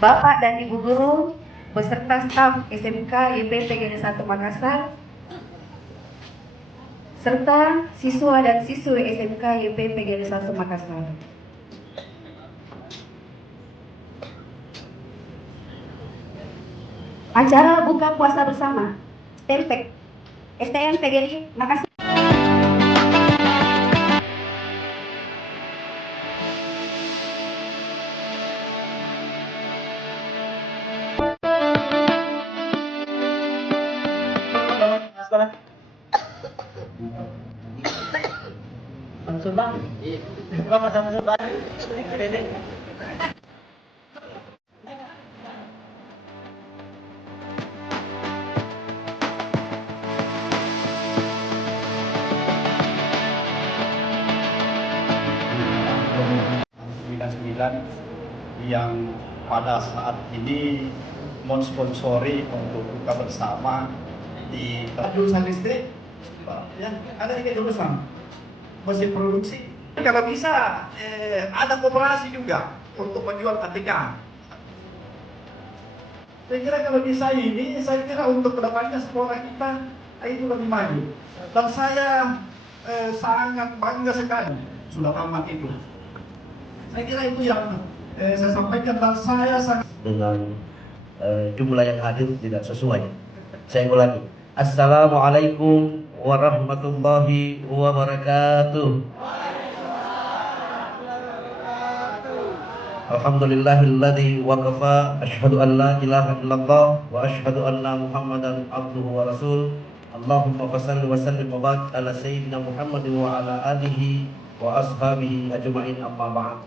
Bapak dan Ibu Guru beserta staf SMK YP PGRI 1 Makassar serta siswa dan siswi SMK YP PGRI 1 Makassar. Acara buka puasa bersama STM PGRI Makassar. Langsung bang, sama-sama bang. Yang pada saat ini mensponsori untuk buka bersama di jurusan listrik, ya ada ini jurusan mesin produksi. Kalau bisa ada koperasi juga untuk menjual ATK. Saya kira kalau bisa ini, saya kira untuk kedepannya sekolah kita itu lebih maju. Dan saya sangat bangga sekali sudah tamat itu. Saya kira itu yang saya sampaikan, dan saya sangat dengan jumlah yang hadir tidak sesuai. Saya ulangi. Assalamualaikum warahmatullahi wabarakatuh. Alhamdulillahilladzi waqafa, asyhadu an la ilaha illallah wa asyhadu anna Muhammadan abduhu wa rasul. Allahumma shalli wa sallim wa barik ala sayyidina Muhammadin wa ala alihi wa ashabihi ajma'in, amma ba'd.